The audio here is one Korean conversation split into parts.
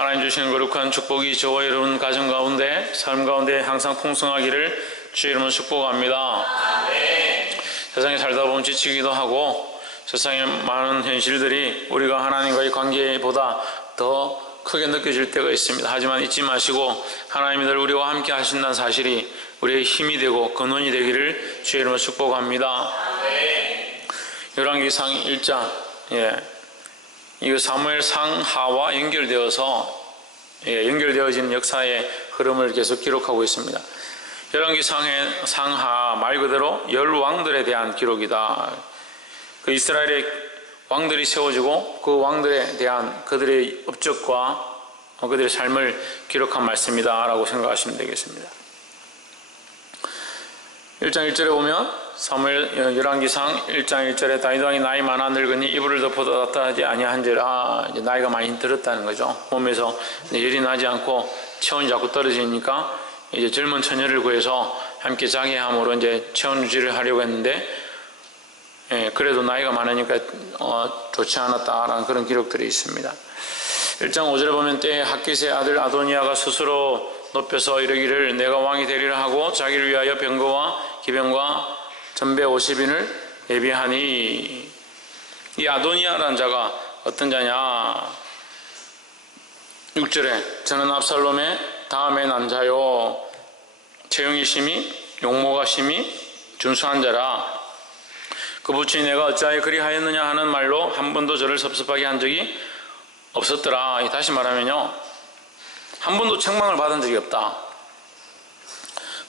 하나님 주시는 거룩한 축복이 저와 여러분 가정 가운데, 삶 가운데 항상 풍성하기를 주의 이름으로 축복합니다. 세상에 살다 보면 지치기도 하고 세상의 많은 현실들이 우리가 하나님과의 관계보다 더 크게 느껴질 때가 있습니다. 하지만 잊지 마시고 하나님이 늘 우리와 함께 하신다는 사실이 우리의 힘이 되고 근원이 되기를 주의 이름으로 축복합니다. 열왕기상 1장, 이거 사무엘 상하와 연결되어진 역사의 흐름을 계속 기록하고 있습니다. 열왕기상의 상하 말 그대로 열 왕들에 대한 기록이다. 그 이스라엘의 왕들이 세워지고 그 왕들에 대한 그들의 업적과 그들의 삶을 기록한 말씀이다 라고 생각하시면 되겠습니다. 1장 1절에 보면 사무엘 열왕기상 1장 1절에 다윗 왕이 나이 많아 늙으니 이불을 덮어도 따뜻하지 아니한지라. 이제 나이가 많이 들었다는 거죠. 몸에서 열이 나지 않고 체온이 자꾸 떨어지니까 이제 젊은 처녀를 구해서 함께 자게 함으로 이제 체온 유지를 하려고 했는데 그래도 나이가 많으니까 좋지 않았다라는 그런 기록들이 있습니다. 1장 5절에 보면 때에 핫깃의 아들 아도니아가 스스로 높여서 이르기를 내가 왕이 되리라 하고 자기를 위하여 병거와 기병과 전배 50인을 예비하니. 이 아도니아라는 자가 어떤 자냐. 6절에 저는 압살롬의 다음에 난 자요 체형이 심히 용모가 심히 준수한 자라. 그 부친이 내가 어찌하여 그리하였느냐 하는 말로 한 번도 저를 섭섭하게 한 적이 없었더라. 다시 말하면요, 한 번도 책망을 받은 적이 없다.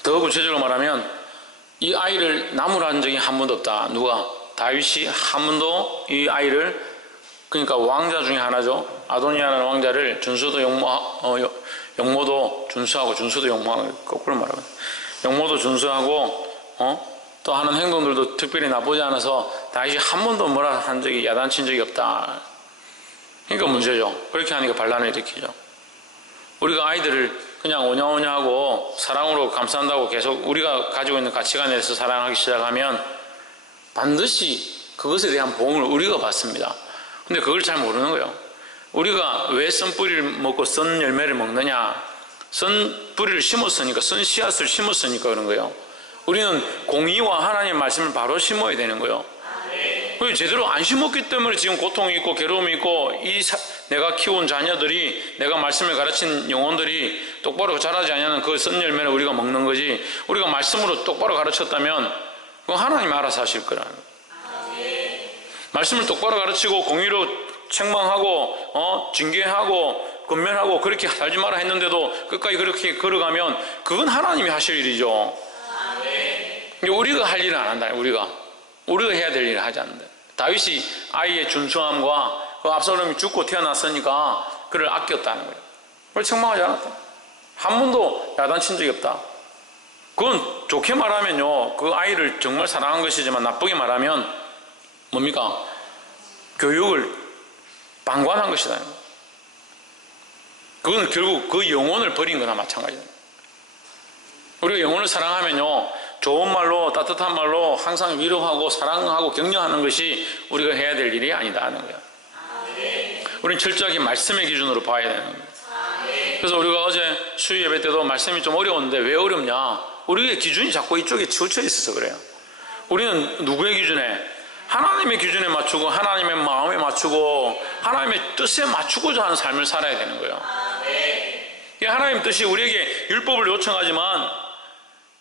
더 구체적으로 말하면 이 아이를 나무라는 적이 한 번도 없다. 누가? 다윗이 한 번도 이 아이를, 그러니까 왕자 중에 하나죠. 아도니아라는 왕자를 준수도 용모도 준수하고, 준수도 용모하고, 거꾸로 말하면 용모도 준수하고 또 하는 행동들도 특별히 나쁘지 않아서 다윗이 한 번도 뭐라 한 적이, 야단친 적이 없다. 그러니까 문제죠. 그렇게 하니까 반란을 일으키죠. 우리가 아이들을 그냥 오냐오냐하고 사랑으로 감싼다고 계속 우리가 가지고 있는 가치관에서 사랑하기 시작하면 반드시 그것에 대한 보응을 우리가 받습니다. 근데 그걸 잘 모르는 거예요. 우리가 왜 썬뿌리를 먹고 썬 열매를 먹느냐. 썬뿌리를 심었으니까, 썬 씨앗을 심었으니까 그런 거예요. 우리는 공의와 하나님의 말씀을 바로 심어야 되는 거예요. 제대로 안 심었기 때문에 지금 고통이 있고 괴로움이 있고, 내가 키운 자녀들이, 내가 말씀을 가르친 영혼들이 똑바로 자라지 않냐는 그 썬 열매를 우리가 먹는 거지. 우리가 말씀으로 똑바로 가르쳤다면 그건 하나님이 알아서 하실 거라는 거예요. 말씀을 똑바로 가르치고 공의로 책망하고 징계하고 권면하고 그렇게 살지 마라 했는데도 끝까지 그렇게 걸어가면 그건 하나님이 하실 일이죠. 우리가 할 일은 안 한다. 우리가 해야 될 일을 하지 않는다. 다윗이 아이의 준수함과 그 압살롬이 죽고 태어났으니까 그를 아꼈다는 거예요. 그걸 책망하지 않았다. 한 번도 야단친 적이 없다. 그건 좋게 말하면요, 그 아이를 정말 사랑한 것이지만 나쁘게 말하면 뭡니까? 교육을 방관한 것이다. 그건 결국 그 영혼을 버린 거나 마찬가지다. 우리가 영혼을 사랑하면요, 좋은 말로, 따뜻한 말로 항상 위로하고 사랑하고 격려하는 것이 우리가 해야 될 일이 아니다는 거예요. 우리는 철저하게 말씀의 기준으로 봐야 되는 겁니다. 그래서 우리가 어제 수요 예배 때도 말씀이 좀 어려웠는데 왜 어렵냐? 우리의 기준이 자꾸 이쪽에 치우쳐 있어서 그래요. 우리는 누구의 기준에? 하나님의 기준에 맞추고 하나님의 마음에 맞추고 하나님의 뜻에 맞추고자 하는 삶을 살아야 되는 거예요. 하나님 뜻이 우리에게 율법을 요청하지만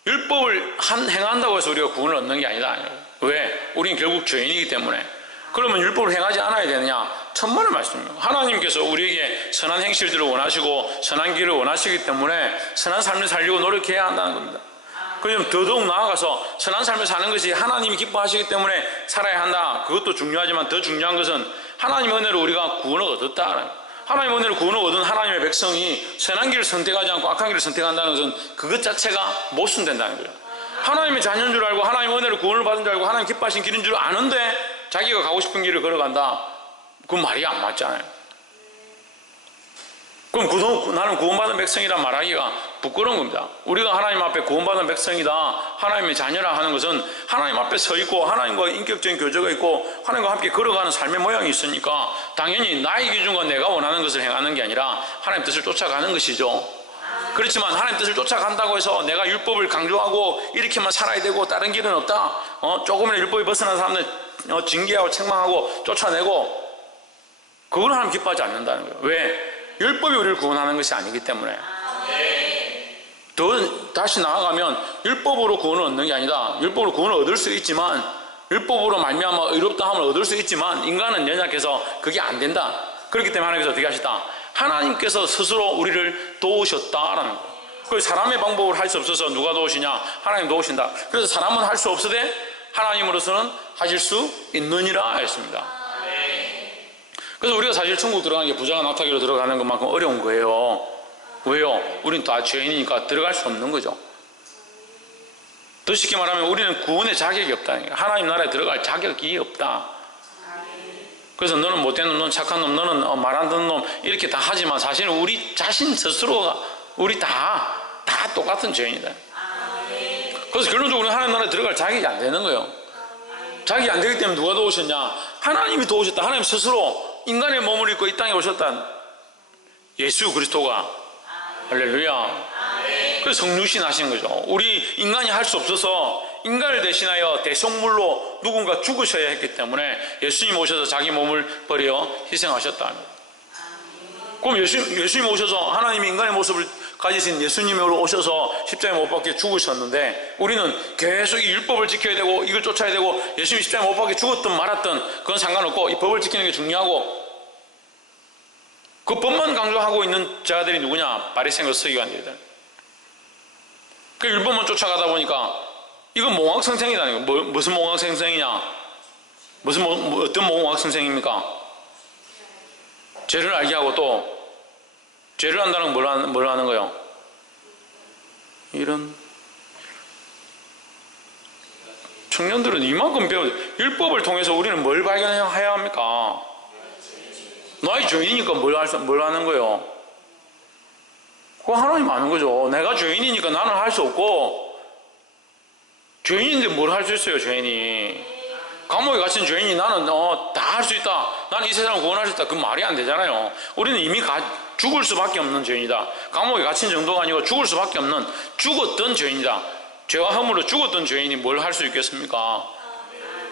율법을 행한다고 해서 우리가 구원을 얻는 게 아니다. 왜? 우리는 결국 죄인이기 때문에. 그러면 율법을 행하지 않아야 되느냐? 천만의 말씀입니다. 하나님께서 우리에게 선한 행실들을 원하시고 선한 길을 원하시기 때문에 선한 삶을 살려고 노력해야 한다는 겁니다. 그럼 더더욱 나아가서 선한 삶을 사는 것이 하나님이 기뻐하시기 때문에 살아야 한다. 그것도 중요하지만 더 중요한 것은 하나님의 은혜로 우리가 구원을 얻었다는 거예요. 하나님의 은혜로 구원을 얻은 하나님의 백성이 선한 길을 선택하지 않고 악한 길을 선택한다는 것은 그것 자체가 모순된다는 거예요. 하나님의 자녀인 줄 알고 하나님의 은혜로 구원을 받은 줄 알고 하나님 기뻐하신 길인 줄 아는데 자기가 가고 싶은 길을 걸어간다. 그건 말이 안 맞잖아요. 그럼 나는 구원받은 백성이란 말하기가 부끄러운 겁니다. 우리가 하나님 앞에 구원받은 백성이다, 하나님의 자녀라 하는 것은 하나님 앞에 서 있고 하나님과 인격적인 교제가 있고 하나님과 함께 걸어가는 삶의 모양이 있으니까 당연히 나의 기준과 내가 원하는 것을 행하는 게 아니라 하나님 뜻을 쫓아가는 것이죠. 그렇지만 하나님 뜻을 쫓아간다고 해서 내가 율법을 강조하고 이렇게만 살아야 되고 다른 길은 없다, 조금이라도 율법이 벗어난 사람들 징계하고 책망하고 쫓아내고, 그걸 하나님 기뻐하지 않는다는 거예요. 왜? 율법이 우리를 구원하는 것이 아니기 때문에. 더 다시 나아가면 율법으로 구원을 얻는 게 아니다. 율법으로 구원을 얻을 수 있지만, 율법으로 말미암아 의롭다함을 얻을 수 있지만 인간은 연약해서 그게 안 된다. 그렇기 때문에 하나님께서 어떻게 하시다? 하나님께서 스스로 우리를 도우셨다라는 거예요. 그 사람의 방법을 할 수 없어서 누가 도우시냐? 하나님 도우신다. 그래서 사람은 할 수 없으되 하나님으로서는 하실 수 있느니라 했습니다. 그래서 우리가 사실 천국 들어가는 게 부자가 낙타기로 들어가는 것만큼 어려운 거예요. 왜요? 우린 다 죄인이니까 들어갈 수 없는 거죠. 더 쉽게 말하면 우리는 구원의 자격이 없다는 거예요. 하나님 나라에 들어갈 자격이 없다. 그래서 너는 못된 놈, 너는 착한 놈, 너는 말 안 듣는 놈, 이렇게 다 하지만 사실은 우리 자신 스스로가 우리 다 똑같은 죄인이다. 그래서 결론적으로 하나님 나라에 들어갈 자격이 안 되는 거예요. 자격이 안 되기 때문에 누가 도우셨냐? 하나님이 도우셨다. 하나님 스스로 인간의 몸을 입고 이 땅에 오셨다. 예수 그리스도가. 할렐루야. 그래서 성육신 하신 거죠. 우리 인간이 할 수 없어서 인간을 대신하여 대속물로 누군가 죽으셔야 했기 때문에 예수님 오셔서 자기 몸을 버려 희생하셨다. 그럼 예수님 오셔서 하나님이 인간의 모습을 가지신 예수님이 오셔서 십자가에 못 박혀 죽으셨는데 우리는 계속 이 율법을 지켜야 되고 이걸 쫓아야 되고, 예수님이 십자가에 못 박혀 죽었든 말았든 그건 상관없고 이 법을 지키는 게 중요하고, 그 법만 강조하고 있는 자들이 누구냐? 바리새인과 서기관들이다. 그 율법만 쫓아가다 보니까 이건 몽학성생이라는 거예요. 무슨 몽학성생이냐? 어떤 몽학성생입니까? 죄를 알게 하고 또 죄를 한다는 건 뭘 하는 거예요? 이런 청년들은 이만큼 율법을 통해서 우리는 뭘 발견해야 합니까? 나의 죄인이니까 뭘 하는 거예요? 그거 하나님 아는 거죠. 내가 죄인이니까 나는 할 수 없고, 죄인인데 뭘 할 수 있어요, 죄인이. 감옥에 갇힌 죄인이 나는 다 할 수 있다, 나는 이 세상을 구원할 수 있다, 그 말이 안 되잖아요. 우리는 이미 죽을 수밖에 없는 죄인이다. 감옥에 갇힌 정도가 아니고 죽을 수밖에 없는 죽었던 죄인이다. 죄와 허물로 죽었던 죄인이 뭘 할 수 있겠습니까?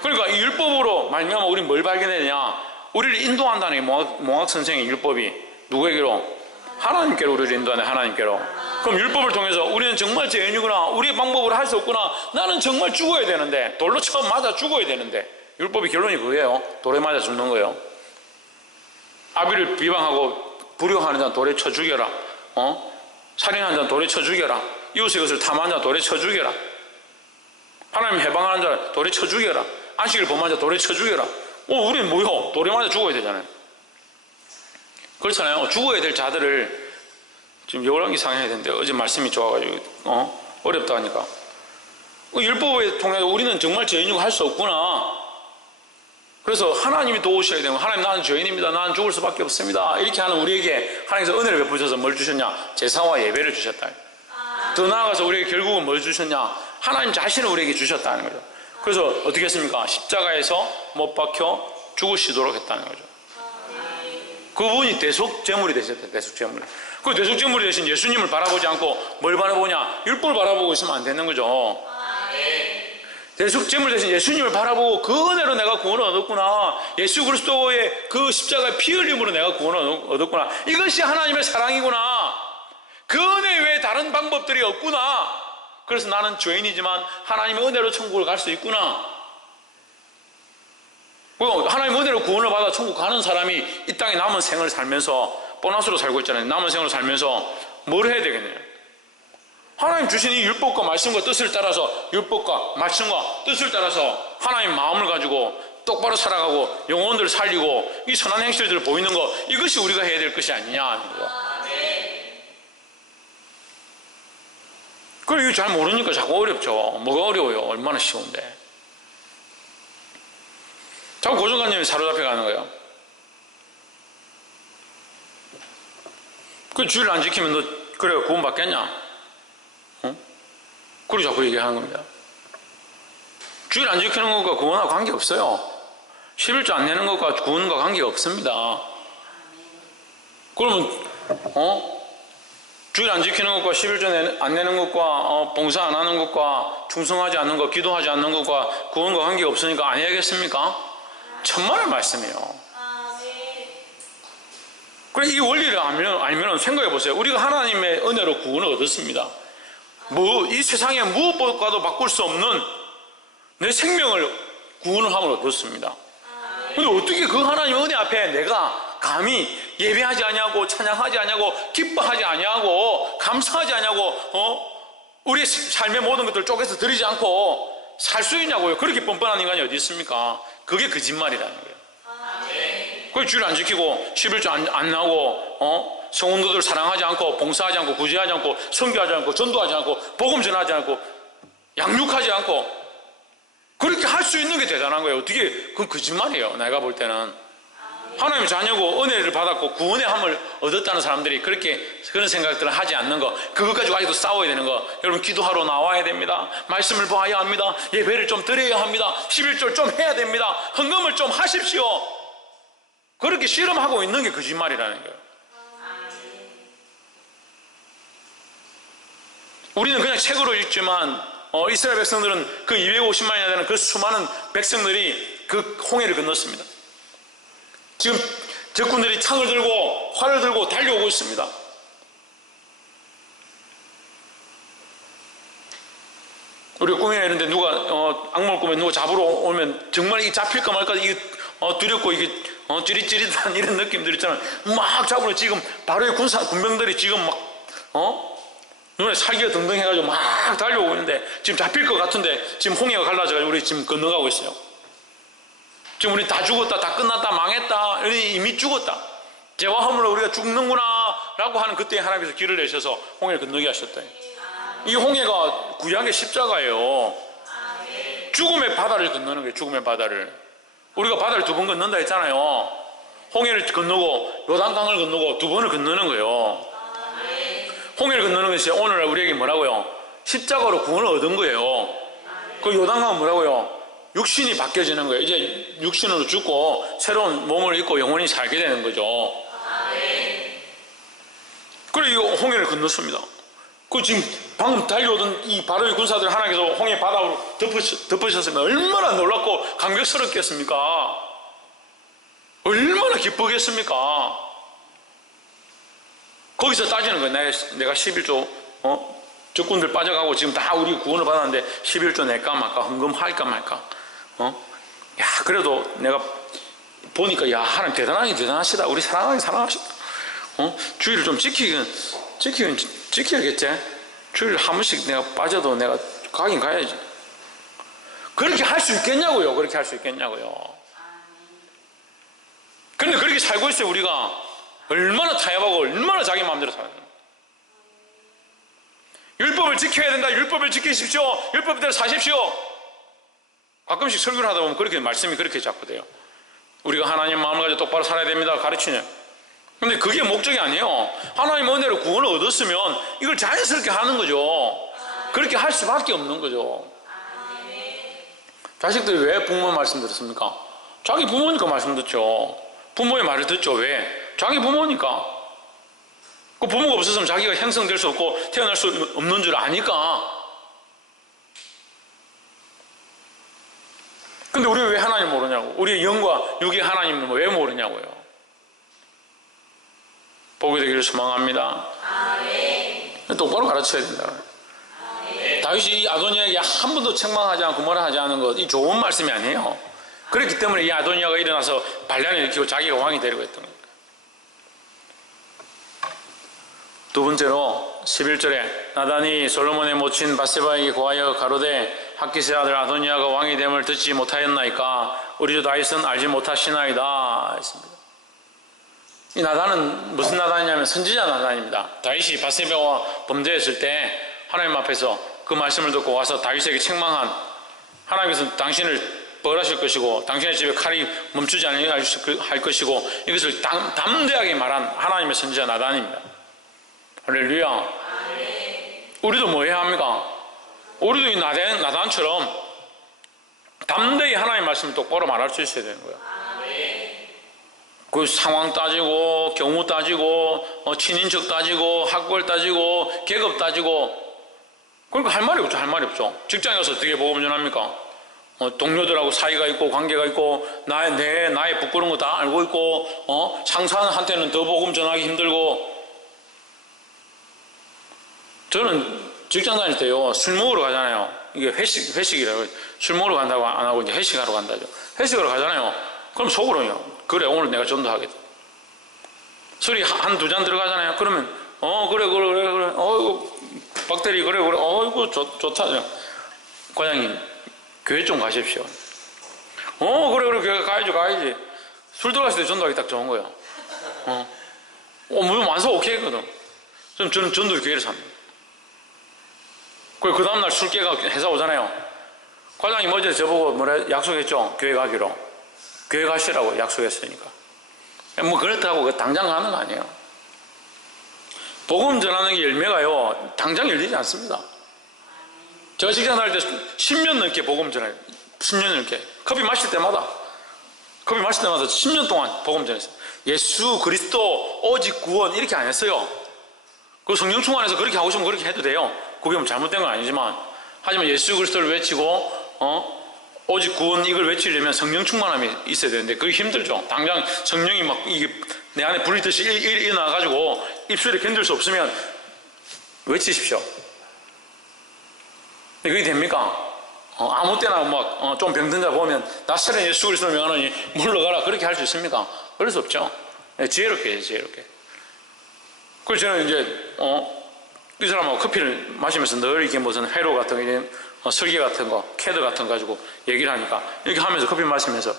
그러니까 이 율법으로 말미암아 우리는 뭘 발견해야 되냐? 우리를 인도한다는 게 몽학선생의 율법이 누구에게로? 하나님께로 우리를 인도하네. 하나님께로. 그럼 율법을 통해서 우리는 정말 죄인이구나, 우리의 방법으로 할 수 없구나, 나는 정말 죽어야 되는데, 돌로 처음 맞아 죽어야 되는데, 율법의 결론이 그거예요. 돌에 맞아 죽는 거예요. 아비를 비방하고 불효하는 자는 돌에 쳐 죽여라. 살인하는 자는 돌에 쳐 죽여라. 이웃의 것을 탐하는 자는 돌에 쳐 죽여라. 하나님 해방하는 자는 돌에 쳐 죽여라. 안식일 범하는 자 돌에 쳐 죽여라. 우리는 뭐요? 돌에 맞아 죽어야 되잖아요. 그렇잖아요. 죽어야 될 자들을 지금 열왕기상 해야 되는데 어제 말씀이 좋아가지고 어렵다 하니까 율법에 통해서 우리는 정말 죄인이고 할 수 없구나. 그래서 하나님이 도우셔야 되고, 하나님 나는 죄인입니다, 나는 죽을 수밖에 없습니다, 이렇게 하는 우리에게 하나님께서 은혜를 베푸셔서 뭘 주셨냐? 제사와 예배를 주셨다. 더 나아가서 우리에게 결국은 뭘 주셨냐? 하나님 자신을 우리에게 주셨다는 거죠. 그래서 어떻게 했습니까? 십자가에서 못 박혀 죽으시도록 했다는 거죠. 그분이 대속제물이 되셨다. 대속제물. 그 대속제물이 되신 예수님을 바라보지 않고 뭘 바라보냐? 율법을 바라보고 있으면 안 되는 거죠. 대속제물 대신 예수님을 바라보고 그 은혜로 내가 구원을 얻었구나, 예수 그리스도의 그 십자가의 피 흘림으로 내가 구원을 얻었구나, 이것이 하나님의 사랑이구나, 그 은혜 외에 다른 방법들이 없구나, 그래서 나는 죄인이지만 하나님의 은혜로 천국을 갈 수 있구나. 하나님의 은혜로 구원을 받아 천국 가는 사람이 이 땅에 남은 생을 살면서 보너스로 살고 있잖아요. 남은 생을 살면서 뭘 해야 되겠네요? 하나님 주신 이 율법과 말씀과 뜻을 따라서, 율법과 말씀과 뜻을 따라서 하나님 마음을 가지고 똑바로 살아가고 영혼들을 살리고 이 선한 행실들을 보이는 것, 이것이 우리가 해야 될 것이 아니냐 하는 거예요. 그리고 이거 잘 모르니까 자꾸 어렵죠. 뭐가 어려워요? 얼마나 쉬운데. 자꾸 고정관념에 사로잡혀 가는 거예요. 그 주의를 안 지키면 너 그래 구원 받겠냐? 그리고 자꾸 얘기하는 겁니다. 주일 안 지키는 것과 구원하고 관계없어요. 11조 안 내는 것과 구원과 관계가 없습니다. 그러면 주일 안 지키는 것과 11조 안 내는 것과 봉사 안 하는 것과 충성하지 않는 것, 기도하지 않는 것과 구원과 관계가 없으니까 안 해야겠습니까? 천만의 말씀이에요. 그래, 이 원리를 알면 생각해 보세요. 우리가 하나님의 은혜로 구원을 얻었습니다. 이 세상에 무엇보다도 바꿀 수 없는 내 생명을 구원을 함을 얻었습니다. 근데 어떻게 그 하나님의 은혜 앞에 내가 감히 예배하지 아니하고 찬양하지 아니하고 기뻐하지 아니하고 감사하지 아니하고 우리의 삶의 모든 것들을 쪼개서 드리지 않고 살 수 있냐고요. 그렇게 뻔뻔한 인간이 어디 있습니까? 그게 거짓말이라는 거예요. 그 주일 안 지키고 11조 안 나오고 성도들 사랑하지 않고 봉사하지 않고 구제하지 않고 선교하지 않고 전도하지 않고 복음 전하지 않고 양육하지 않고 그렇게 할 수 있는 게 대단한 거예요. 어떻게 그건 거짓말이에요. 내가 볼 때는 하나님의 자녀고 은혜를 받았고 구원의 함을 얻었다는 사람들이 그런 생각들을 하지 않는 거, 그것 가지고 아직도 싸워야 되는 거. 여러분, 기도하러 나와야 됩니다. 말씀을 봐야 합니다. 예배를 좀 드려야 합니다. 11조를 좀 해야 됩니다. 헌금을 좀 하십시오. 그렇게 실험하고 있는 게 거짓말이라는 거예요. 우리는 그냥 책으로 읽지만 이스라엘 백성들은 그 250만이나 되는 그 수많은 백성들이 그 홍해를 건넜습니다. 지금 적군들이 창을 들고 활을 들고 달려오고 있습니다. 우리가 꿈이나 이런데 누가 악몽을 꾸면 누가 잡으러 오면 정말 이게 잡힐까 말까 이게 두렵고 이게 찌릿찌릿한 이런 느낌들 있잖아요. 막 잡으러 지금 바로의 군병들이 지금 막 눈에 살기가 등등 해가지고 막 달려오고 있는데 지금 잡힐 것 같은데 지금 홍해가 갈라져가지고 우리 지금 건너가고 있어요. 지금 우리 다 죽었다, 다 끝났다, 망했다, 우리 이미 죽었다. 죄와 허물로 우리가 죽는구나 라고 하는 그때 하나님께서 길을 내셔서 홍해를 건너게 하셨다. 이 홍해가 구약의 십자가예요. 죽음의 바다를 건너는 거예요. 죽음의 바다를. 우리가 바다를 2번 건넌다 했잖아요. 홍해를 건너고 요단강을 건너고 2번을 건너는 거예요. 홍해를 건너는 것이 오늘날 우리에게 뭐라고요? 십자가로 구원을 얻은 거예요. 그 요단강은 뭐라고요? 육신이 바뀌어지는 거예요. 이제 육신으로 죽고 새로운 몸을 입고 영원히 살게 되는 거죠. 그래, 이 홍해를 건넜습니다. 그 지금 방금 달려오던 이 바로의 군사들 하나님께서 홍해 바다로 덮으셨으면 얼마나 놀랍고 감격스럽겠습니까? 얼마나 기쁘겠습니까? 거기서 따지는 거예요. 내가 11조 적군들 빠져가고 지금 다 우리 구원을 받았는데 11조 낼까 말까, 헌금할까 말까. 야, 그래도 내가 보니까 야, 하나님 대단하시다. 우리 사랑하시다. 주의를 좀 지켜야겠지. 주의를 한 번씩 내가 빠져도 내가 가긴 가야지. 그렇게 할 수 있겠냐고요. 그렇게 할 수 있겠냐고요. 그런데 그렇게 살고 있어요. 우리가 얼마나 타협하고 얼마나 자기 마음대로 살아요. 율법을 지켜야 된다. 율법을 지키십시오. 율법대로 사십시오. 가끔씩 설교를 하다 보면 그렇게 말씀이 그렇게 자꾸 돼요. 우리가 하나님 마음을 가지고 똑바로 살아야 됩니다. 가르치냐. 근데 그게 목적이 아니에요. 하나님 은혜로 구원을 얻었으면 이걸 자연스럽게 하는 거죠. 그렇게 할 수밖에 없는 거죠. 자식들이 왜 부모 말씀 들었습니까? 자기 부모니까 말씀 듣죠. 부모의 말을 듣죠. 왜? 자기 부모니까. 그 부모가 없었으면 자기가 형성될 수 없고 태어날 수 없는 줄 아니까. 근데 우리가 왜 하나님 모르냐고. 우리의 영과 육의 하나님을 왜 모르냐고요. 복이 되기를 소망합니다. 똑바로 가르쳐야 된다. 다윗이 이 아도니아에게 한 번도 책망하지 않고 뭐라 하지 않은 것, 이 좋은 말씀이 아니에요. 그렇기 때문에 이 아도니아가 일어나서 반란을 일으키고 자기가 왕이 되려고 했던 거예요. 두 번째로 11절에 나단이 솔로몬의 모친 바세바에게 고하여 가로되 학기스의 아들 아도니아가 왕이 됨을 듣지 못하였나이까 우리 주 다윗은 알지 못하시나이다 했습니다. 이 나단은 무슨 나단이냐면 선지자 나단입니다. 다윗이 바세바와 범죄했을 때 하나님 앞에서 그 말씀을 듣고 와서 다윗에게 책망한, 하나님께서 당신을 벌하실 것이고 당신의 집에 칼이 멈추지 않게 할 것이고 이것을 담대하게 말한 하나님의 선지자 나단입니다. 할렐루야. 우리도 뭐 해야 합니까? 우리도 이 나단처럼 담대히 하나님의 말씀을 똑바로 말할 수 있어야 되는 거예요. 그 상황 따지고, 경우 따지고, 친인척 따지고, 학벌 따지고, 계급 따지고. 그러니까 할 말이 없죠. 할 말이 없죠. 직장에 가서 어떻게 복음 전합니까? 동료들하고 사이가 있고, 관계가 있고, 나의 부끄러운 거 다 알고 있고, 상사한테는 더 복음 전하기 힘들고. 저는 직장 다닐 때요, 술 먹으러 가잖아요. 이게 회식이라고. 술 먹으러 간다고 안 하고 이제 회식하러 간다죠. 회식하러 가잖아요. 그럼 속으로요. 그래, 오늘 내가 전도하겠다. 술이 한두 잔 들어가잖아요. 그러면, 그래. 이거 박대리, 그래. 이거 좋다. 과장님, 교회 좀 가십시오. 그래. 교회 가야지. 술 들어갔을 때 전도하기 딱 좋은 거예요. 뭐 완성 오케이 했거든. 저는 전도 교회를 삽니다. 그 다음날 술 깨가 회사 오잖아요. 과장님 어제 저보고 뭐라 약속했죠? 교회 가기로. 교회 가시라고 약속했으니까. 뭐 그렇다고 당장 가는 거 아니에요. 복음 전하는 게 열매가요, 당장 열리지 않습니다. 제가 직장 다닐 때 10년 넘게 복음 전해요. 10년 넘게. 커피 마실 때마다 10년 동안 복음 전했어요. 예수 그리스도 오직 구원 이렇게 안 했어요. 그 성령 충만해서 그렇게 하고 싶으면 그렇게 해도 돼요. 그게 뭐 잘못된 건 아니지만, 하지만 예수 그리스도를 외치고 오직 구원 이걸 외치려면 성령 충만함이 있어야 되는데 그게 힘들죠. 당장 성령이 막 이게 내 안에 불이 듯이 일어나가지고 입술에 견딜 수 없으면 외치십시오. 그게 됩니까? 아무 때나 막 좀 병든 자 보면 나사렛 예수 그리스도를 명하노니 물러가라 그렇게 할 수 있습니까? 그럴 수 없죠. 지혜롭게 해요, 지혜롭게. 그래서 저는 이제 이 사람하고 커피를 마시면서 늘 이게 무슨 회로 같은 거, 이런 설계 같은 거, 캐드 같은 거 가지고 얘기를 하니까 이렇게 하면서 커피 마시면서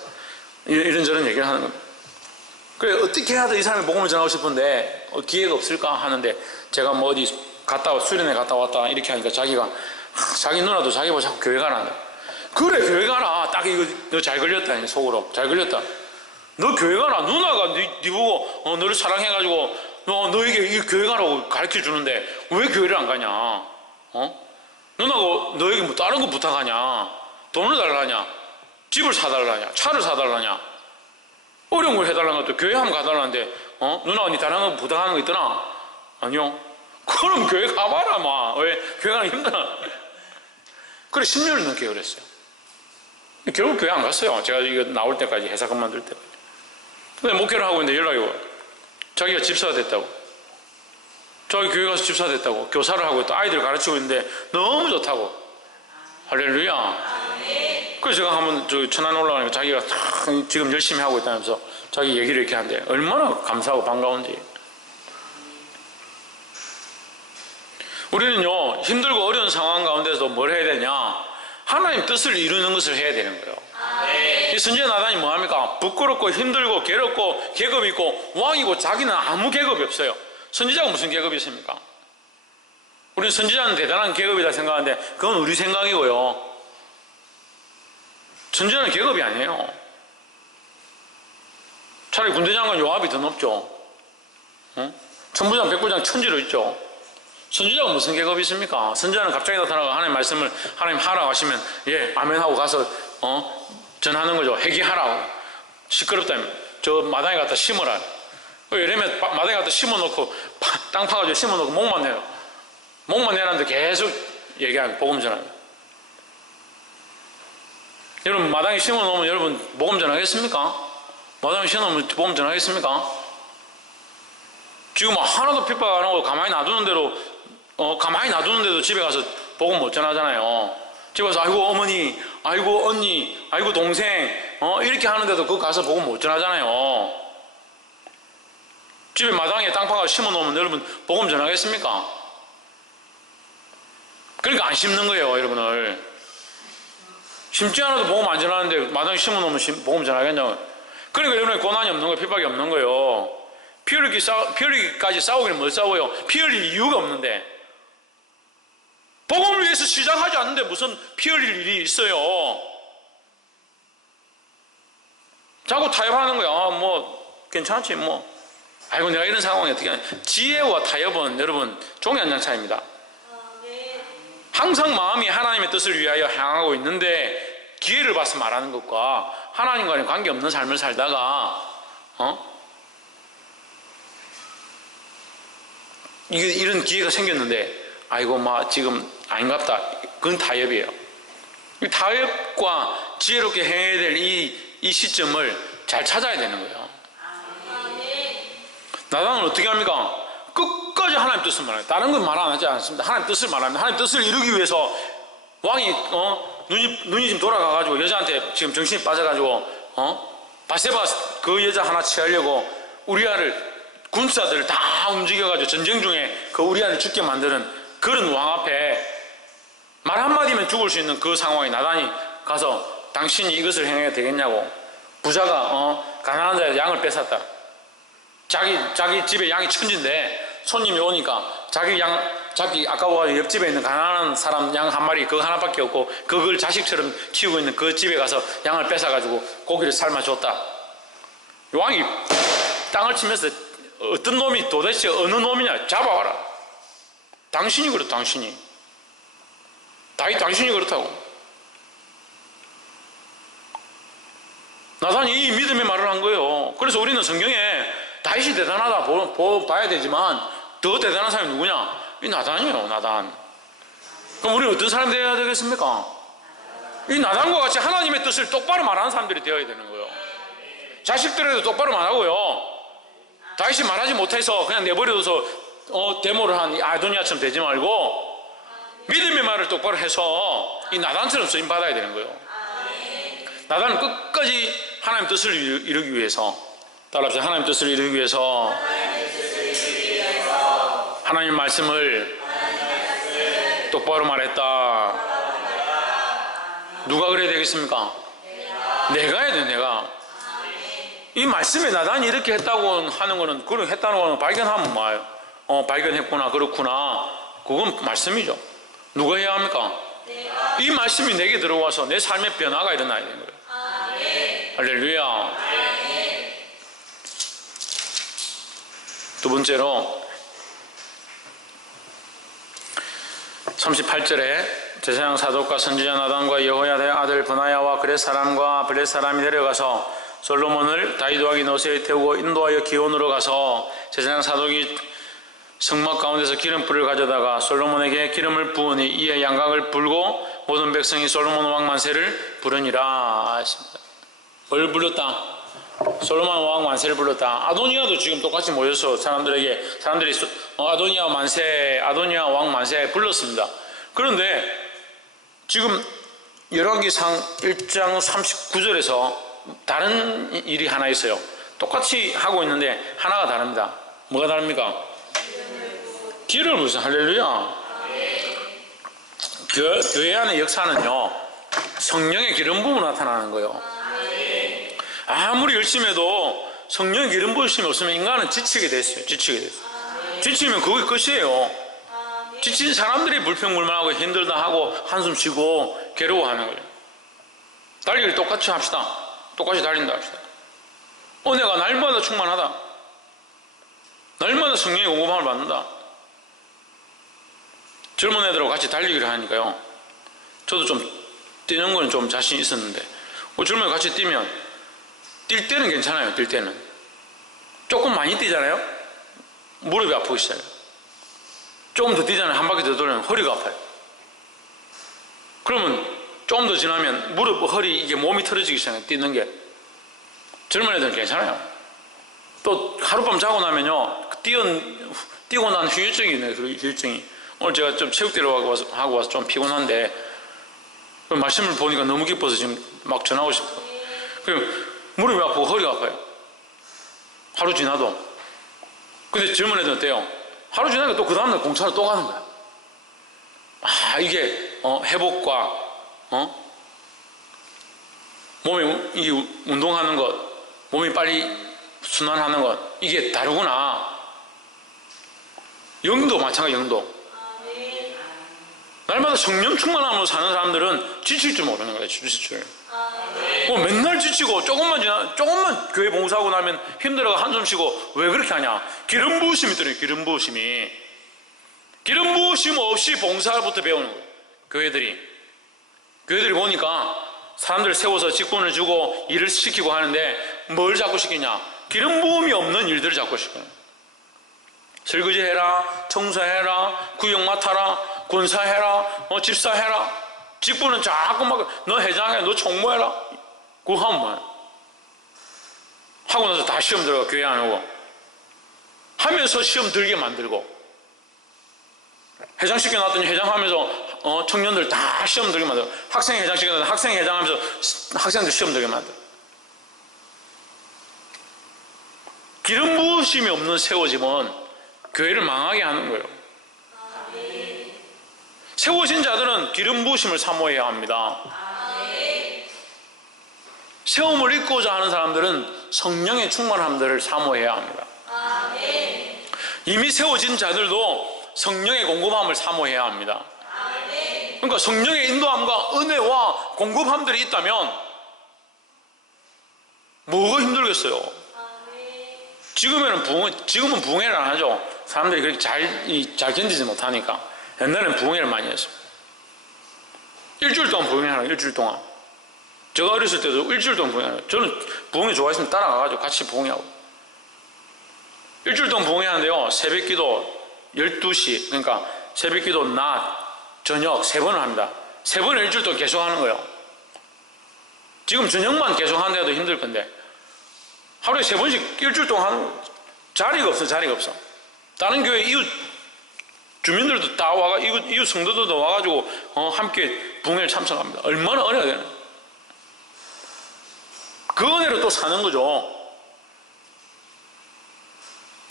이런저런 얘기를 하는 겁니다. 그래, 어떻게 해야 이 사람이 복음을 전하고 싶은데 기회가 없을까 하는데, 제가 뭐 어디 수련회 갔다 왔다 이렇게 하니까 자기가 자기 누나도 자기 보고 자꾸 교회 가라. 그래, 교회 가라. 딱 이거 너 잘 걸렸다. 속으로 잘 걸렸다. 너 교회 가라. 누나가 네 보고 너를 사랑해가지고 너에게 이 교회 가라고 가르쳐 주는데 왜 교회를 안 가냐? 누나가 너에게 뭐 다른 거 부탁하냐? 돈을 달라냐? 집을 사달라냐? 차를 사달라냐? 어려운 걸 해달라는 것도 교회 한번 가달라는데 누나가 니 다른 거 부탁하는 거 있더나? 아니요. 그럼 교회 가봐라. 왜 교회 가는 힘드나? 그래, 10년을 넘게 그랬어요. 결국 교회 안 갔어요. 제가 이거 나올 때까지, 회사 그만둘 때까지. 근데 목회를 하고 있는데 연락이 와요. 자기가 집사가 됐다고. 자기 교회 가서 집사 됐다고. 교사를 하고 또 아이들 가르치고 있는데 너무 좋다고. 할렐루야. 그래서 제가 한번 천안 올라가니까 자기가 지금 열심히 하고 있다면서 자기 얘기를 이렇게 하는데 얼마나 감사하고 반가운지. 우리는요, 힘들고 어려운 상황 가운데서도 뭘 해야 되냐? 하나님 뜻을 이루는 것을 해야 되는 거예요. 이 선지자 나단이 뭐합니까? 부끄럽고 힘들고 괴롭고 계급이 있고 왕이고 자기는 아무 계급이 없어요. 선지자가 무슨 계급이 있습니까? 우리는 선지자는 대단한 계급이다 생각하는데 그건 우리 생각이고요. 선지자는 계급이 아니에요. 차라리 군대장관 요압이 더 높죠. 천부장 백부장 천지로 있죠. 선지자가 무슨 계급이 있습니까? 선지자는 갑자기 나타나고 하나님 말씀을 하나님 하라고 하시면 예 아멘 하고 가서 전하는 거죠. 회개하라고. 시끄럽다면 저 마당에 갖다 심으라. 예레미야 마당에 갖다 심어놓고 땅 파가지고 심어놓고 목만 내요. 목만 내라는데 계속 얘기하고 복음 전하는. 여러분 마당에 심어놓으면 여러분 복음 전하겠습니까? 마당에 심어놓으면 복음 전하겠습니까? 지금 하나도 핍박 안 하고 가만히 놔두는데도 집에 가서 복음 못 전하잖아요. 집에 가서 아이고 어머니, 아이고 언니, 아이고 동생 이렇게 하는데도 그거 가서 복음 못 전하잖아요. 집에 마당에 땅파가 심어놓으면 여러분 복음 전하겠습니까? 그러니까 안 심는 거예요, 여러분을. 심지 않아도 복음 안 전하는데 마당에 심어놓으면 복음 전하겠냐고. 그러니까 여러분의 고난이 없는 거예요, 핍박이 없는 거예요. 피 흘리기까지 싸우기는 뭘 싸워요? 피 흘릴 이유가 없는데. 복음을 위해서 시작하지 않는데 무슨 피 흘릴 일이 있어요. 자꾸 타협하는 거야. 뭐 괜찮지 뭐. 아이고 내가 이런 상황이 어떻게 하냐. 지혜와 타협은 여러분 종이 한 장 차이입니다. 항상 마음이 하나님의 뜻을 위하여 향하고 있는데 기회를 봐서 말하는 것과 하나님과는 관계없는 삶을 살다가 이런 기회가 생겼는데 아이고 지금 아닌갑다. 그건 타협이에요. 이 타협과 지혜롭게 행해야 될 이 시점을 잘 찾아야 되는 거예요. 나단은 어떻게 합니까? 끝까지 하나님 뜻을 말해요. 다른 건 말 안 하지 않습니다. 하나님 뜻을 말합니다. 하나님 뜻을 이루기 위해서 왕이 눈이 지금 돌아가가지고 여자한테 지금 정신이 빠져가지고 바세바 그 여자 하나 취하려고 우리아를 군사들 다 움직여가지고 전쟁 중에 그 우리아를 죽게 만드는 그런 왕 앞에 말 한마디면 죽을 수 있는 그 상황에 나단이 가서 당신이 이것을 행해야 되겠냐고. 부자가 가난한 자의 양을 뺏었다. 자기 집에 양이 천진데 손님이 오니까 자기 아까워 옆집에 있는 가난한 사람 양 한 마리 그거 하나밖에 없고 그걸 자식처럼 키우고 있는 그 집에 가서 양을 뺏어가지고 고기를 삶아줬다. 왕이 땅을 치면서 어떤 놈이 도대체 어느 놈이냐 잡아와라. 당신이 그렇다. 당신이 당신이 그렇다고. 나단이 이 믿음의 말을 한 거예요. 그래서 우리는 성경에 다윗이 대단하다 봐야 되지만 더 대단한 사람이 누구냐? 이 나단이에요. 나단. 그럼 우리는 어떤 사람이 되어야 되겠습니까? 이 나단과 같이 하나님의 뜻을 똑바로 말하는 사람들이 되어야 되는 거예요. 자식들에도 똑바로 말하고요. 다윗이 말하지 못해서 그냥 내버려둬서 데모를 한 아도니아처럼 되지 말고 믿음의 말을 똑바로 해서 이 나단처럼 쓰임받아야 되는 거예요. 나단은 끝까지 하나님 뜻을 이루기 위해서, 따라합시다. 하나님 뜻을 이루기 위해서 하나님 말씀을 똑바로 말했다. 누가 그래야 되겠습니까? 내가 해야 돼. 내가. 이 말씀에 나단이 이렇게 했다고 하는 거는, 그런 했다는 거는 발견하면 뭐예요? 발견했구나, 그렇구나. 그건 말씀이죠. 누가 해야 합니까? 이 말씀이 내게 들어와서 내 삶의 변화가 일어나야 되는 거예요. 할렐루야. 두 번째로 38절에 제사장 사독과 선지자 나단과 여호야다의 아들 브나야와 그렛 사람과 블렛 사람이 내려가서 솔로몬을 다윗 왕이 노새에 태우고 인도하여 기온으로 가서 제사장 사독이 성막 가운데서 기름불을 가져다가 솔로몬에게 기름을 부으니 이에 양각을 불고 모든 백성이 솔로몬 왕 만세를 부르니라 했습니다. 뭘 불렀다? 솔로몬 왕 만세를 불렀다. 아도니아도 지금 똑같이 모여서 사람들이 아도니아 만세, 아도니아 왕 만세 불렀습니다. 그런데 지금 열왕기상 1장 39절에서 다른 일이 하나 있어요. 똑같이 하고 있는데 하나가 다릅니다. 뭐가 다릅니까? 기름을 부으세요. 할렐루야. 교회 안의 역사는요, 성령의 기름 부음으로 나타나는 거예요. 아무리 열심히 해도 성령의 기름 부으심이 없으면 인간은 지치게 됐어요. 지치면 그게 끝이에요. 지친 사람들이 불평불만하고 힘들다 하고 한숨 쉬고 괴로워하는 거예요. 달리기를 똑같이 합시다. 똑같이 달린다 합시다. 은혜가 날마다 충만하다. 날마다 성령의 공급함을 받는다. 젊은 애들하고 같이 달리기를 하니까요, 저도 좀 뛰는 거는 좀 자신이 있었는데 젊은 애 같이 뛰면 뛸 때는 괜찮아요. 뛸 때는 조금 많이 뛰잖아요. 무릎이 아프기 시작해요. 조금 더 뛰잖아요. 한 바퀴 더 돌면 허리가 아파요. 그러면 조금 더 지나면 무릎, 허리, 이게 몸이 틀어지기 시작해요. 뛰는 게. 젊은 애들은 괜찮아요. 또 하룻밤 자고 나면요, 뛰고 난 후유증이 있네요. 후유증이. 오늘 제가 좀 체육대로 하고 와서 좀 피곤한데 말씀을 보니까 너무 기뻐서 지금 막 전하고 싶어요. 무릎이 아프고 허리가 아파요. 하루 지나도. 근데 젊은 애들은 어때요? 하루 지나니까 또 그 다음날 공차로 또 가는 거야. 이게 회복과 몸이 이게 운동하는 것, 몸이 빨리 순환하는 것, 이게 다르구나. 영도 마찬가지. 영도 날마다 성령 충만함으로 사는 사람들은 지칠 줄 모르는 거예요. 지칠 줄. 맨날 지치고 조금만 교회 봉사하고 나면 힘들어가 한숨 쉬고. 왜 그렇게 하냐? 기름 부으심이 있더래요. 기름 부으심이. 기름 부으심 없이 봉사부터 배우는 거예요. 교회들이 보니까 사람들 세워서 직분을 주고 일을 시키고 하는데 뭘 자꾸 시키냐? 기름 부음이 없는 일들을 자꾸 시켜요. 설거지 해라, 청소해라, 구역 맡아라, 권사해라, 집사해라. 직분은 자꾸 막 너 회장해, 너 총무해라. 그거 하면 뭐야? 하고 나서 다 시험 들어가. 교회 안 오고 하면서 시험 들게 만들고, 회장 시켜놨더니 회장하면서 청년들 다 시험 들게 만들고, 학생 회장 시켜놨더니 학생 회장하면서 학생들 시험 들게 만들고. 기름 부으심이 없는 세워짐은 교회를 망하게 하는 거예요. 세워진 자들은 기름 부으심을 사모해야 합니다. 세움을 입고자 하는 사람들은 성령의 충만함들을 사모해야 합니다. 이미 세워진 자들도 성령의 공급함을 사모해야 합니다. 그러니까 성령의 인도함과 은혜와 공급함들이 있다면 뭐가 힘들겠어요? 지금은 부흥회를 안 하죠. 사람들이 그렇게 잘 견디지 못하니까. 옛날에는 부흥회를 많이 했어. 일주일 동안 부흥회 하는 거예요. 일주일 동안. 제가 어렸을 때도 일주일 동안 부흥회 하는 거예요. 저는 부흥회 좋아했으면 따라가가지고 같이 부흥회하고. 일주일 동안 부흥회 하는데요, 새벽기도 12시, 그러니까 새벽기도 낮, 저녁 3번을 합니다. 3번을 일주일 동안 계속 하는 거예요. 지금 저녁만 계속 하는데도 힘들 건데 하루에 3번씩 일주일 동안 하는 거예요. 자리가 없어. 다른 교회 이웃 주민들도 다 와가, 이웃 성도들도 와가지고 함께 부흥회를 참석합니다. 얼마나 은혜가 되나? 그 은혜로 또 사는 거죠.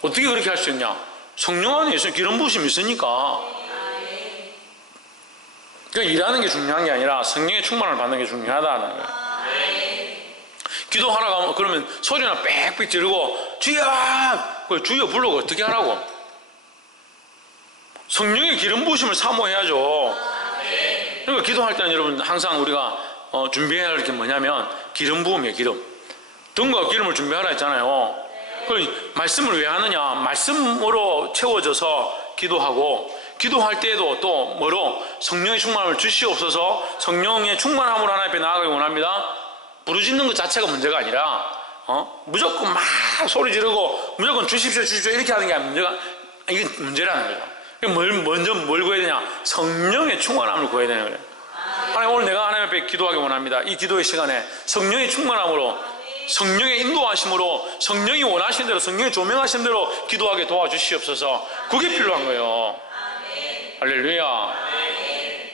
어떻게 그렇게 할 수 있냐? 성령 안에 있으면 기름 부으심이 있으니까. 그러니까 일하는 게 중요한 게 아니라 성령의 충만을 받는 게 중요하다는 거예요. 기도하러 가면 그러면 소리나 빽빽 지르고 주여! 주여 부르고 어떻게 하라고? 성령의 기름 부으심을 사모해야죠. 그러니까 기도할 때는 여러분 항상 우리가 준비해야 할 게 뭐냐면 기름 부음이에요. 기름. 등과 기름을 준비하라 했잖아요. 말씀을 왜 하느냐? 말씀으로 채워져서 기도하고, 기도할 때에도 또 뭐로? 성령의 충만함을 주시옵소서. 성령의 충만함으로 하나님 앞에 나아가기 원합니다. 부르짖는 것 자체가 문제가 아니라 무조건 막 소리 지르고 무조건 주십시오 이렇게 하는 게 문제가, 이게 문제라는 거죠. 먼저 뭘 구해야 되냐? 성령의 충만함을 구해야 되는 거예요. 하나님, 오늘 내가 하나님 앞에 기도하기 원합니다. 이 기도의 시간에 성령의 충만함으로, 성령의 인도하심으로, 성령이 원하신 대로, 성령이 조명하신 대로 기도하게 도와주시옵소서. 그게 필요한 거예요. 할렐루야.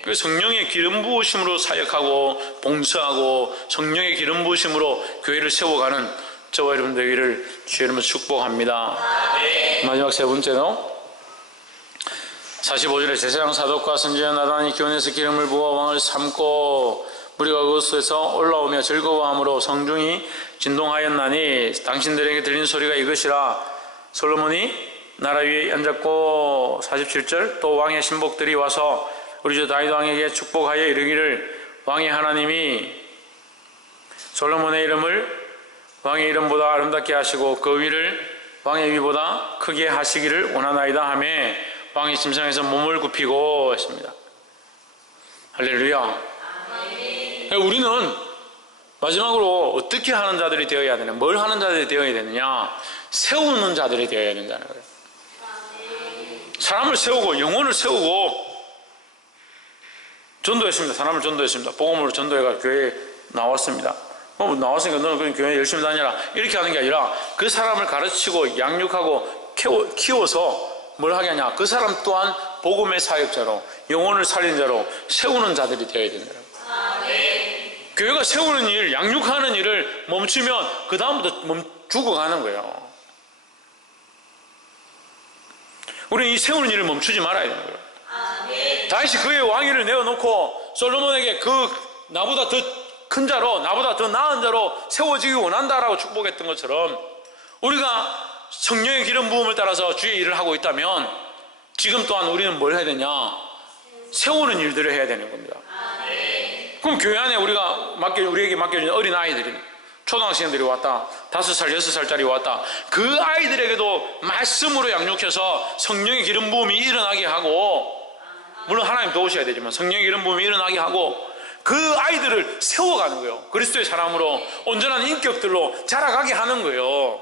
그 성령의 기름 부으심으로 사역하고 봉사하고 성령의 기름 부으심으로 교회를 세워가는 저와 여러분 되기를 주의 이름으로 축복합니다. 마지막 세 번째로 45절에 제사장 사독과 선지자 나단이 기온에서 기름을 부어 왕을 삼고 무리가 그곳에서 올라오며 즐거워함으로 성중이 진동하였나니 당신들에게 들린 소리가 이것이라. 솔로몬이 나라 위에 앉았고 47절 또 왕의 신복들이 와서 우리 주 다윗 왕에게 축복하여 이르기를 왕의 하나님이 솔로몬의 이름을 왕의 이름보다 아름답게 하시고 그 위를 왕의 위보다 크게 하시기를 원하나이다 하며 왕이 침상에서 몸을 굽히고 했습니다. 할렐루야. 우리는 마지막으로 어떻게 하는 자들이 되어야 되냐? 뭘 하는 자들이 되어야 되느냐? 세우는 자들이 되어야 된다는 거예요. 사람을 세우고 영혼을 세우고 전도했습니다. 사람을 전도했습니다. 복음으로 전도해가 교회에 나왔습니다. 나왔으니까 너는 그냥 교회 열심히 다녀라 이렇게 하는 게 아니라 그 사람을 가르치고 양육하고 키워서 뭘 하게 하냐? 그 사람 또한 복음의 사역자로, 영혼을 살리는 자로 세우는 자들이 되어야 된다. 교회가 세우는 일, 양육하는 일을 멈추면 그 다음부터 죽어가는 거예요. 우리는 이 세우는 일을 멈추지 말아야 되는 거예요. 다윗이 그의 왕위를 내어놓고 솔로몬에게 그 나보다 더 큰 자로, 나보다 더 나은 자로 세워지기 원한다라고 축복했던 것처럼 우리가 성령의 기름 부음을 따라서 주의 일을 하고 있다면 지금 또한 우리는 뭘 해야 되냐? 세우는 일들을 해야 되는 겁니다. 그럼 교회 안에 우리에게 맡겨진 어린 아이들이, 초등학생들이 왔다, 5살, 6살짜리 왔다, 그 아이들에게도 말씀으로 양육해서 성령의 기름 부음이 일어나게 하고 물론 하나님 도우셔야 되지만 성령의 이런 부분이 일어나게 하고 그 아이들을 세워가는 거예요. 그리스도의 사람으로 온전한 인격들로 자라가게 하는 거예요.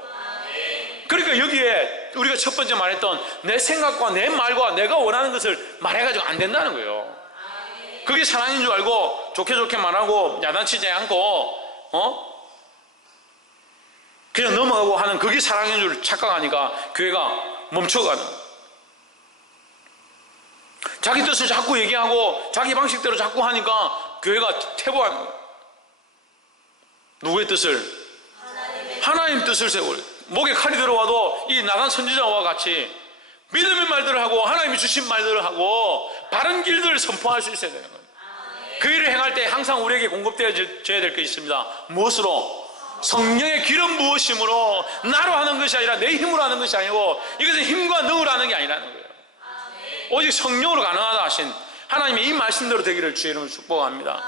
그러니까 여기에 우리가 첫 번째 말했던 내 생각과 내 말과 내가 원하는 것을 말해가지고 안 된다는 거예요. 그게 사랑인 줄 알고 좋게 좋게 말하고 야단치지 않고 그냥 넘어가고 하는 그게 사랑인 줄 착각하니까 교회가 멈춰가는 거예요. 자기 뜻을 자꾸 얘기하고 자기 방식대로 자꾸 하니까 교회가 퇴보하는 거예요. 누구의 뜻을? 하나님 뜻을 세워요. 목에 칼이 들어와도 이 나간 선지자와 같이 믿음의 말들을 하고 하나님이 주신 말들을 하고 바른 길들을 선포할 수 있어야 되는 거예요. 그 일을 행할 때 항상 우리에게 공급되어져야 될 게 있습니다. 무엇으로? 성령의 기름 부으심으로 나로 하는 것이 아니라 내 힘으로 하는 것이 아니고 이것은 힘과 능으로 하는 게 아니라는 거예요. 오직 성령으로 가능하다 하신 하나님의 이 말씀대로 되기를 주의 이름으로 축복합니다.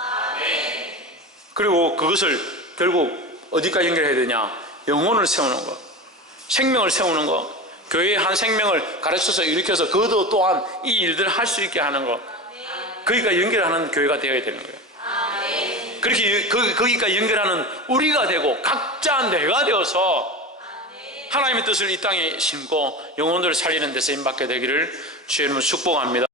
그리고 그것을 결국 어디까지 연결해야 되냐? 영혼을 세우는 것, 생명을 세우는 것, 교회의 한 생명을 가르쳐서 일으켜서 그도 또한 이 일들을 할 수 있게 하는 것, 거기까지 연결하는 교회가 되어야 되는 거예요. 그렇게 거기까지 연결하는 우리가 되고 각자 뇌가 되어서 하나님의 뜻을 이 땅에 심고 영혼들을 살리는 데 쓰임받게 되기를 주의 이름으로 축복합니다.